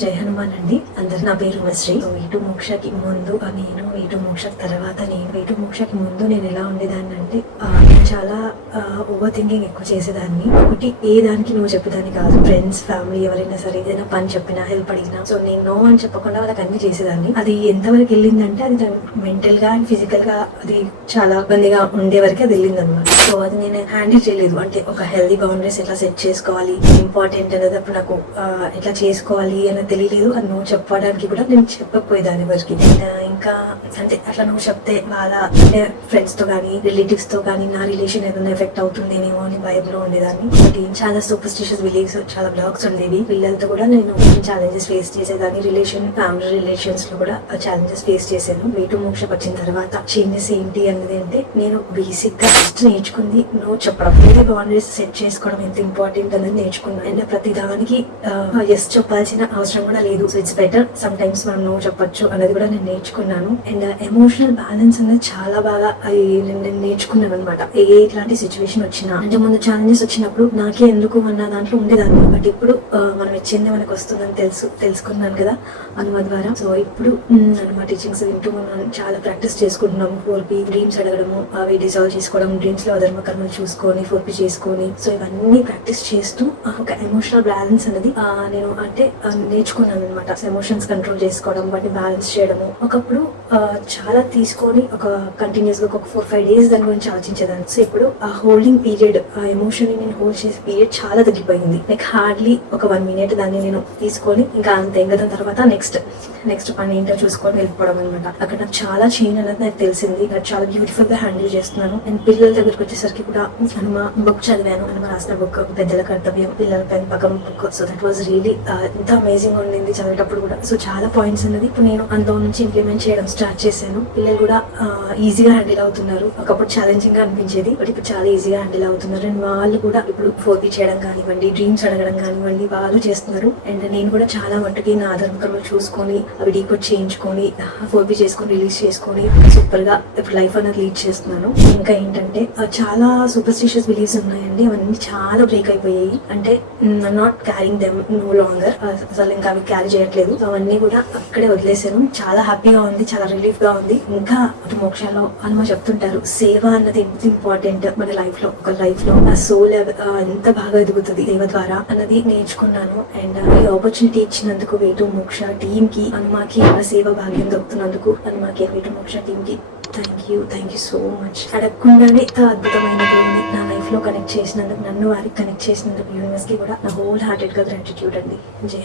జై హనుమాన్ అండి. అందరు నా పేరు శ్రీ వీటు మోక్షకి ముందు నేను వీటు మోక్ష తర్వాత నేను వీటు మోక్షకి ముందు నేను ఎలా ఉండేదాన్ని అంటే చాలా ఓవర్ థింకింగ్ ఎక్కువ చేసేదాన్ని. ఒకటి ఏ దానికి నువ్వు చెప్పేదాన్ని కాదు. ఫ్రెండ్స్ ఫ్యామిలీ ఎవరైనా సరే ఏదైనా పని చెప్పినా హెల్ప్ అడిగినా సో నేను నో అని చెప్పకుండా వాళ్ళకి అన్ని చేసేదాన్ని. అది ఎంతవరకు వెళ్ళిందంటే అది మెంటల్గా అండ్ ఫిజికల్గా అది చాలా ఇబ్బందిగా ఉండే వరకు అది వెళ్ళింది అనమాట సో అది నేను హ్యాండిల్ చేయలేదు. అంటే ఒక హెల్దీ బౌండరీస్ ఎట్లా సెట్ చేసుకోవాలి ఇంపార్టెంట్ అనేది అప్పుడు నాకు ఎట్లా చేసుకోవాలి అని తెలియలేదు. అది నువ్వు చెప్పడానికి కూడా నేను చెప్పకపోయేదాన్ని వరకు ఇంకా అంటే అట్లా నువ్వు చెప్తే వాళ్ళ ఫ్రెండ్స్తో ఫ్రెండ్స్తో కానీ రిలేటివ్స్తో కానీ నా రిలేషన్ ఏదైనా ఎఫెక్ట్ అవుతుందేమో అని భయంలో ఉండేదాన్ని. ఒకటి చాలా సూపర్స్టిషియస్ బిలీవ్స్ చాలా బ్లాగ్స్ ఉండేవి. పిల్లలతో కూడా నేను ఛాలెంజెస్ ఫేస్ చేసేదాన్ని. రిలేషన్ ఫ్యామిలీ రిలేషన్స్లో కూడా ఛాలెంజెస్ ఫేస్ చేశాను. వీటు మోక్ష వచ్చిన తర్వాత చేంజెస్ ఏంటి అనేది అంటే నేను బేసిక్గా ఫస్ట్ నేర్చుకుంది. నువ్వు చెప్పడం వేరే బౌండరీస్ సెట్ చేసుకోవడం ఎంత ఇంపార్టెంట్ అనేది నేర్చుకున్నాను అండ్ ప్రతి దానికి ఎస్ చెప్పాల్సిన అవసరం కూడా లేదు. So it's better sometimes మనం నో చెప్పొచ్చు అనేది కూడా నేను నేర్చుకున్నాను. అండ్ ఎమోషనల్ బ్యాలెన్స్ అనేది చాలా బాగా నేను నేర్చుకున్నాను అనమాట ఏ ఇట్లాంటి సిచ్యువేషన్ వచ్చినా. అంటే ముందు ఛాలెంజెస్ వచ్చినప్పుడు నాకే ఎందుకు అన్న దాంట్లో ఉండేదాన్ని. బట్ ఇప్పుడు మనం ఇచ్చింది మనకు వస్తుందని తెలుసు తెలుసుకున్నాను కదా అనుమ ద్వారా. సో ఇప్పుడు అనమాట టీచింగ్స్ వింటూ ఉన్నాను. చాలా ప్రాక్టీస్ చేసుకుంటున్నాము. ఫోర్ పి డ్రీమ్స్ అడగడము అవి డిజాల్వ్ చేసుకోవడం డ్రీమ్స్లో అధర్మ కర్మలు చూసుకొని ఫోర్పి చేసుకొని సో ఇవన్నీ ప్రాక్టీస్ చేస్తూ ఒక ఎమోషనల్ బ్యాలెన్స్ అనేది నేను అంటే నేర్చుకున్నాను అనమాట ఎమోషన్స్ కంట్రోల్ చేసుకోవడం వాటిని బ్యాలెన్స్ చేయడము. ఒకప్పుడు చాలా తీసుకొని ఒక కంటిన్యూస్గా ఒక ఫోర్ ఫైవ్ డేస్ దాని గురించి ఆలోచించేదాన్ని. సో ఇప్పుడు ఆ హోల్డింగ్ పీరియడ్ ఆ ఎమోషన్ని నేను హోల్డ్ చేసే పీరియడ్ చాలా తగ్గిపోయింది. లైక్ హార్డ్లీ ఒక వన్ మినిట్ దాన్ని నేను తీసుకొని ఇంకా అంత ఎంగదం తర్వాత నెక్స్ట్ నెక్స్ట్ పని ఏంటో చూసుకొని వెళ్ళిపోవడం అనమాట అక్కడ నాకు చాలా చేంజ్ అనేది నాకు తెలిసింది. నాకు చాలా బ్యూటిఫుల్గా హ్యాండిల్ చేస్తున్నాను. అండ్ పిల్లల దగ్గరకు వచ్చేసరికి కూడా హనుమ బుక్ చదివాను. హనుమ రాసిన బుక్ పెద్దల కర్తవ్యం పిల్లల పెంపకం book. So that was really ఎంత అమేజింగ్ ఉండింది చదివేటప్పుడు కూడా. సో చాలా పాయింట్స్ ఉన్నది. ఇప్పుడు నేను అందులో నుంచి ఇంప్లిమెంట్ చేయడం స్టార్ట్ చేశాను. పిల్లలు కూడా uh, ఈజీగా హ్యాండిల్ అవుతున్నారు. ఒకప్పుడు ఛాలెంజింగ్గా అనిపించేది బట్ ఇప్పుడు చాలా ఈజీగా హ్యాండిల్ అవుతున్నారు. అండ్ వాళ్ళు కూడా ఇప్పుడు ఫోర్ చేయడం కానివ్వండి డ్రీమ్స్ అడగడం కానివ్వండి వాళ్ళు చేస్తున్నారు. అండ్ నేను కూడా చాలా మట్టుకి నా ధర్మకర్మలు చూసుకొని అవి డీకోడ్ చేయించుకొని ఫోర్ చేసుకొని రిలీజ్ చేసుకొని సూపర్గా ఇప్పుడు లైఫ్ అనేది లీడ్ చేస్తున్నాను. ఇంకా ఏంటంటే చాలా సూపర్స్టిషియస్ బిలీవ్స్ ఉన్నాయండి. అవన్నీ చాలా బ్రేక్ అయిపోయాయి. అంటే not carrying them no longer అసలు ఇంకా అవి క్యారీ చేయట్లేదు. అవన్నీ కూడా అక్కడే వదిలేసాను చాలా హ్యాపీగా ఉంది. చాలా రిలీఫ్గా ఉంది. ఇంకా అటు మోక్షాల్లో హనుమ చెప్తుంటారు సేవ అన్నది ఎంత ఇంపార్టెంట్ మన లైఫ్లో? ఒక లైఫ్లో నా సోల్ ఎంత బాగా ఎదుగుతుంది సేవ ద్వారా? అన్నది నేర్చుకున్నాను. అండ్ ఈ ఆపర్చునిటీ ఇచ్చినందుకు వేటు మోక్ష టీమ్కి హనుమాకి ఆ సేవ భాగ్యం దొరుకుతున్నందుకు హనుమాకి వేటు మోక్ష టీమ్కి thank you thank you so much అడగకుండానే అద్భుతమైన దేవుని నా లైఫ్లో కనెక్ట్ చేసినందుకు నన్ను వారికి కనెక్ట్ చేసినందుకు యూనివర్స్కి కూడా నా హోల్ హార్టెడ్గా గ్రాటిట్యూడ్ అండి. జయ